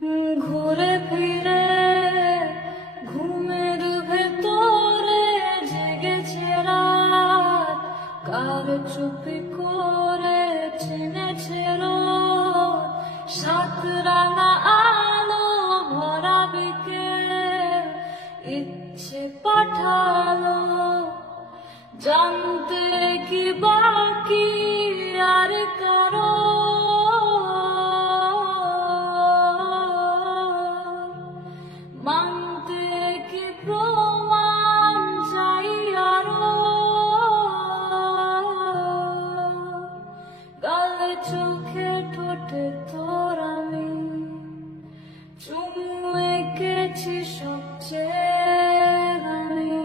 ঘুরে ফিরে ঘুমের ভেতরে জেগেছে রাত, কার চুপি করে চিনেছে রোদ, সাত রাঙা আলো ভরা বিকেলে ইচ্ছে পাঠালো জানতে কি বাকি আর কারো। মানতে কি প্রমাণ চাই আরো, গালে চোখে ঠোঁটে তোর আমি চুমু এঁকেছি সবচেয়ে দামি।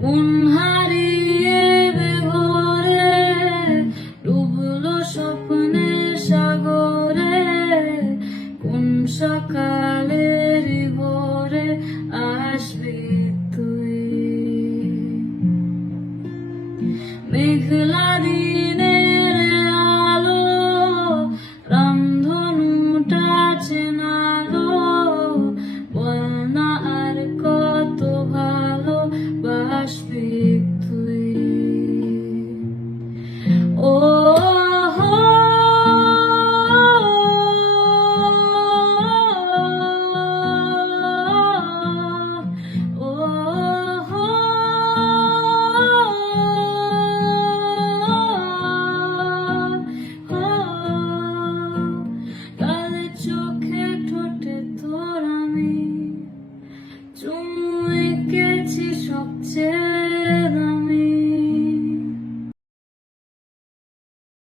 মন হারিয়ে বিভোরে ডুবলো স্বপ্নের সাগরে, কোন সকালের ভোরে আসবি তুই। মেঘলা দিনের আলো রামধনুটা চেনালো, বল না আর কত ভালো বাসবি তুই। ও চোখে ঠোঁটে তোর আমি চুমু এঁকেছি সবচেয়ে